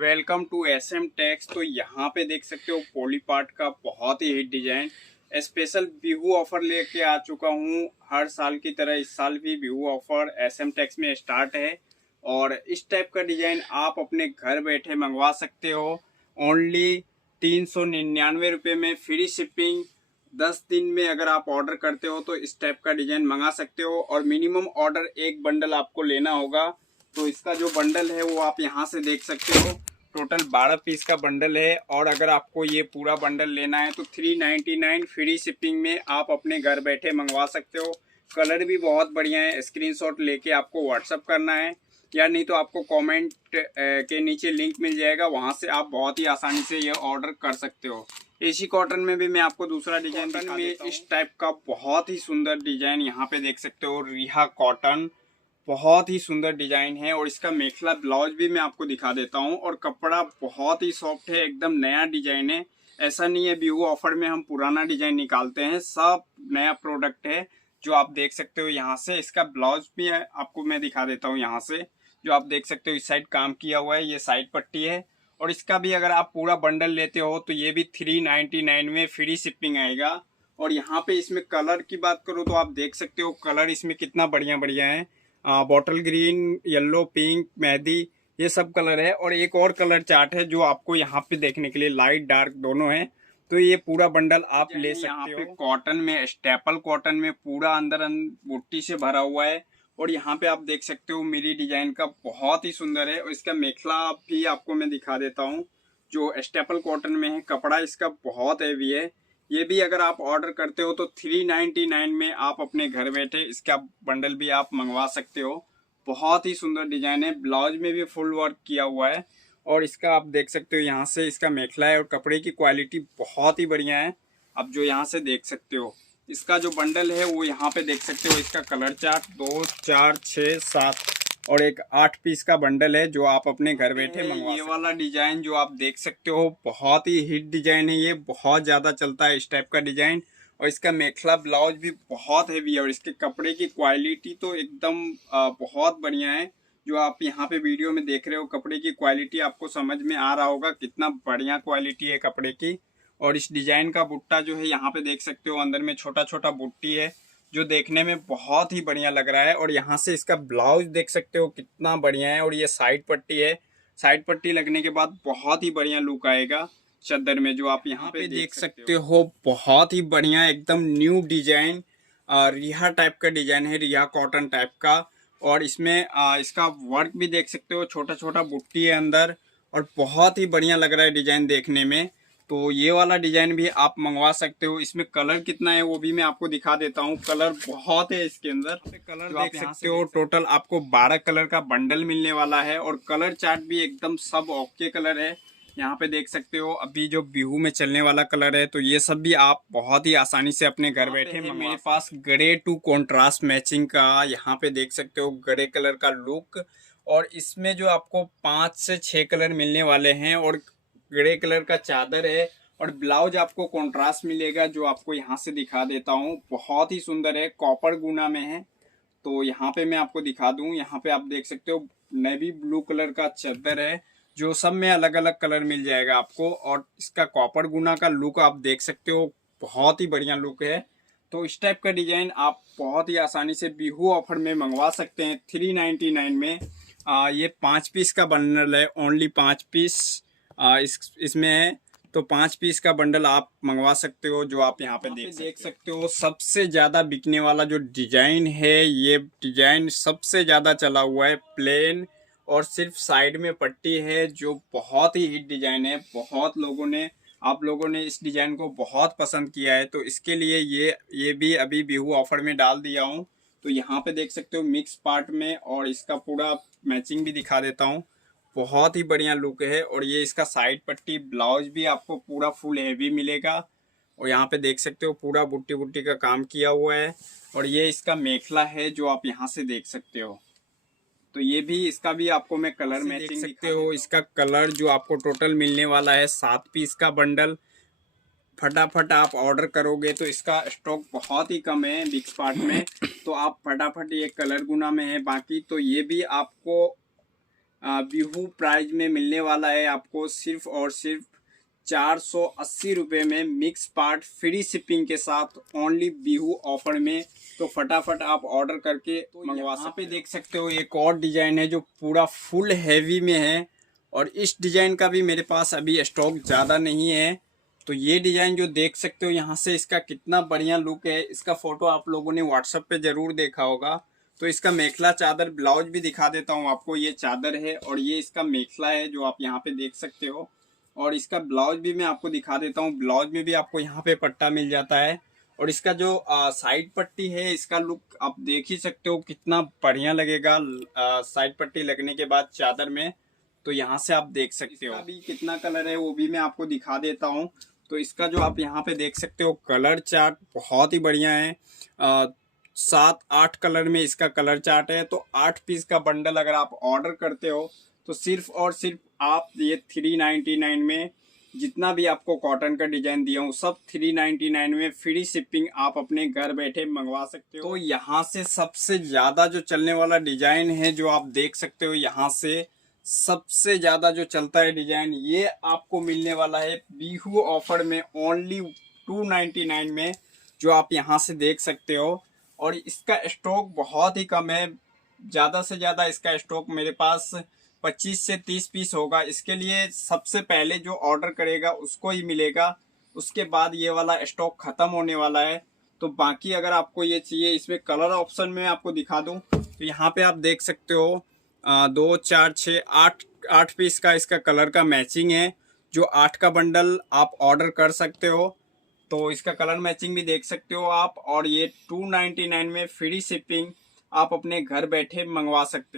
Welcome to SM takes. तो यहाँ पे देख सकते हो पॉलीपार्ट का बहुत ही hit design special Bihu offer लेके आ चुका हूँ। हर साल की तरह इस साल भी बिहू ऑफर SM टेक्स में स्टार्ट है और इस टाइप का डिजाइन आप अपने घर बैठे मंगवा सकते हो। ओनली 399 में फ्री शिपिंग। 10 दिन में अगर आप ऑर्डर करते हो तो इस टाइप का डिजाइन मंगा सकते हो और मिनिमम ऑर्डर एक बंडल आपको लेना होगा। तो इसका जो बंडल है वो आप यहाँ से देख सकते हो। टोटल 12 पीस का बंडल है और अगर आपको ये पूरा बंडल लेना है तो 399 फ्री शिपिंग में आप अपने घर बैठे मंगवा सकते हो। कलर भी बहुत बढ़िया है। स्क्रीनशॉट लेके आपको व्हाट्सअप करना है या नहीं तो आपको कमेंट के नीचे लिंक मिल जाएगा, वहां से आप बहुत ही आसानी से ये ऑर्डर कर सकते हो। एसी कॉटन में भी मैं आपको दूसरा डिजाइन दिखा देता हूं। इस टाइप का बहुत ही सुंदर डिजाइन यहाँ पे देख सकते हो। रिहा कॉटन बहुत ही सुंदर डिजाइन है और इसका मेखला ब्लाउज भी मैं आपको दिखा देता हूँ और कपड़ा बहुत ही सॉफ्ट है, एकदम नया डिजाइन है। ऐसा नहीं है बिहू ऑफर में हम पुराना डिजाइन निकालते हैं, सब नया प्रोडक्ट है जो आप देख सकते हो यहाँ से। इसका ब्लाउज भी है, आपको मैं दिखा देता हूँ यहाँ से। जो आप देख सकते हो इस साइड काम किया हुआ है, ये साइड पट्टी है और इसका भी अगर आप पूरा बंडल लेते हो तो ये भी 399 में फ्री शिपिंग आएगा। और यहाँ पे इसमें कलर की बात करूँ तो आप देख सकते हो कलर इसमें कितना बढ़िया बढ़िया है। Bottle green, yellow, pink, mehndi, ये सब कलर है और एक और कलर चार्ट है जो आपको यहाँ पे देखने के लिए लाइट डार्क दोनों है। तो ये पूरा बंडल आप ले सकते हो। कॉटन में, स्टेपल कॉटन में पूरा अंदर बुट्टी से भरा हुआ है और यहाँ पे आप देख सकते हो मिरी डिजाइन का बहुत ही सुंदर है। और इसका मेखला भी आपको मैं दिखा देता हूँ जो स्टेपल कॉटन में है। कपड़ा इसका बहुत हैवी है। ये भी अगर आप ऑर्डर करते हो तो 399 में आप अपने घर बैठे इसका बंडल भी आप मंगवा सकते हो। बहुत ही सुंदर डिजाइन है। ब्लाउज में भी फुल वर्क किया हुआ है और इसका आप देख सकते हो यहाँ से इसका मेखला है और कपड़े की क्वालिटी बहुत ही बढ़िया है। आप जो यहाँ से देख सकते हो इसका जो बंडल है वो यहाँ पे देख सकते हो। इसका कलर चार्ट 2, 4, 6, 7 और एक 8 पीस का बंडल है जो आप अपने घर बैठे मंगवा सकते हो। ये वाला डिजाइन जो आप देख सकते हो बहुत ही हिट डिजाइन है, ये बहुत ज्यादा चलता है इस टाइप का डिजाइन। और इसका मेखला ब्लाउज भी बहुत हैवी है और इसके कपड़े की क्वालिटी तो एकदम बहुत बढ़िया है। जो आप यहाँ पे वीडियो में देख रहे हो कपड़े की क्वालिटी आपको समझ में आ रहा होगा कितना बढ़िया क्वालिटी है कपड़े की। और इस डिजाइन का बुट्टा जो है यहाँ पे देख सकते हो, अंदर में छोटा छोटा बुट्टी है जो देखने में बहुत ही बढ़िया लग रहा है। और यहाँ से इसका ब्लाउज देख सकते हो कितना बढ़िया है और ये साइड पट्टी है। साइड पट्टी लगने के बाद बहुत ही बढ़िया लुक आएगा चद्दर में। जो आप यहाँ पे देख सकते हो बहुत ही बढ़िया एकदम न्यू डिजाइन रिहा टाइप का डिजाइन है, रिहा कॉटन टाइप का। और इसमें इसका वर्क भी देख सकते हो, छोटा छोटा बुट्टी है अंदर और बहुत ही बढ़िया लग रहा है डिजाइन देखने में। तो ये वाला डिजाइन भी आप मंगवा सकते हो। इसमें कलर कितना है वो भी मैं आपको दिखा देता हूँ। कलर बहुत है इसके अंदर, कलर देख सकते हो। टोटल आपको 12 कलर का बंडल मिलने वाला है और कलर चार्ट भी एकदम सब ओके कलर है। यहाँ पे देख सकते हो अभी जो बिहू में चलने वाला कलर है तो ये सब भी आप बहुत ही आसानी से अपने घर बैठे मेरे पास ग्रे टू कॉन्ट्रास्ट मैचिंग का यहाँ पे देख सकते हो ग्रे कलर का लुक। और इसमें जो आपको 5 से 6 कलर मिलने वाले हैं और ग्रे कलर का चादर है और ब्लाउज आपको कॉन्ट्रास्ट मिलेगा जो आपको यहाँ से दिखा देता हूँ। बहुत ही सुंदर है, कॉपर गुना में है। तो यहाँ पे मैं आपको दिखा दूं, यहाँ पे आप देख सकते हो नेवी ब्लू कलर का चादर है जो सब में अलग अलग कलर मिल जाएगा आपको। और इसका कॉपर गुना का लुक आप देख सकते हो, बहुत ही बढ़िया लुक है। तो इस टाइप का डिजाइन आप बहुत ही आसानी से बिहू ऑफर में मंगवा सकते हैं 399 में। ये 5 पीस का बंडल है, ओनली 5 पीस इसमें है। तो 5 पीस का बंडल आप मंगवा सकते हो। जो आप यहाँ पे देख सकते हो सबसे ज्यादा बिकने वाला जो डिजाइन है, ये डिजाइन सबसे ज्यादा चला हुआ है। प्लेन और सिर्फ साइड में पट्टी है जो बहुत ही हिट डिजाइन है। बहुत लोगों ने, आप लोगों ने इस डिजाइन को बहुत पसंद किया है तो इसके लिए ये भी अभी बिहू ऑफर में डाल दिया हूँ। तो यहाँ पे देख सकते हो मिक्स पार्ट में और इसका पूरा मैचिंग भी दिखा देता हूँ। बहुत ही बढ़िया लुक है और ये इसका साइड पट्टी ब्लाउज भी आपको पूरा फुल हैवी मिलेगा। और यहाँ पे देख सकते हो पूरा बुट्टी बुट्टी का काम किया हुआ है। और ये इसका मेखला है जो आप यहाँ से देख सकते हो। तो ये भी, इसका भी आपको मैं कलर मैचिंग देख सकते हो। इसका कलर जो आपको टोटल मिलने वाला है 7 पीस का बंडल। फटाफट आप ऑर्डर करोगे तो इसका स्टॉक बहुत ही कम है बिग पार्ट में। तो आप फटाफट, ये कलर गुना में है बाकी। तो ये भी आपको बिहू प्राइस में मिलने वाला है आपको सिर्फ और सिर्फ 480 रुपये में, मिक्स पार्ट फ्री शिपिंग के साथ, ओनली बिहू ऑफर में। तो फटाफट आप ऑर्डर करके मंगवा सकते हो। पे देख सकते हो एक और डिजाइन है जो पूरा फुल हैवी में है, और इस डिजाइन का भी मेरे पास अभी स्टॉक ज़्यादा नहीं है। तो ये डिजाइन जो देख सकते हो यहाँ से, इसका कितना बढ़िया लुक है। इसका फोटो आप लोगों ने व्हाट्सएप पे जरूर देखा होगा। तो इसका मेखला चादर ब्लाउज भी दिखा देता हूँ आपको। ये चादर है और ये इसका मेखला है जो आप यहाँ पे देख सकते हो, और इसका ब्लाउज भी मैं आपको दिखा देता हूँ। ब्लाउज में भी आपको यहाँ पे पट्टा मिल जाता है, और इसका जो साइड पट्टी है, इसका लुक आप देख ही सकते हो कितना बढ़िया लगेगा साइड पट्टी लगने के बाद चादर में। तो यहाँ से आप देख सकते हो अभी कितना कलर है वो भी मैं आपको दिखा देता हूँ। तो इसका जो आप यहाँ पे देख सकते हो कलर चार्ट बहुत ही बढ़िया है। 7-8 कलर में इसका कलर चार्ट है। तो 8 पीस का बंडल अगर आप ऑर्डर करते हो तो सिर्फ और सिर्फ आप ये 399 में, जितना भी आपको कॉटन का डिजाइन दिया हूँ सब 399 में फ्री शिपिंग आप अपने घर बैठे मंगवा सकते हो। तो यहाँ से सबसे ज्यादा जो चलने वाला डिजाइन है जो आप देख सकते हो, यहाँ से सबसे ज्यादा जो चलता है डिजाइन, ये आपको मिलने वाला है बिहू ऑफर में ओनली 299 में, जो आप यहाँ से देख सकते हो। और इसका स्टॉक बहुत ही कम है, ज़्यादा से ज़्यादा इसका स्टॉक मेरे पास 25 से 30 पीस होगा। इसके लिए सबसे पहले जो ऑर्डर करेगा उसको ही मिलेगा, उसके बाद ये वाला स्टॉक ख़त्म होने वाला है। तो बाकी अगर आपको ये चाहिए, इसमें कलर ऑप्शन में आपको दिखा दूँ तो यहाँ पे आप देख सकते हो 2, 4, 6, 8 पीस का इसका कलर का मैचिंग है, जो 8 का बंडल आप ऑर्डर कर सकते हो। तो इसका कलर मैचिंग भी देख सकते हो आप, और ये 299 में फ्री शिपिंग आप अपने घर बैठे मंगवा सकते हो।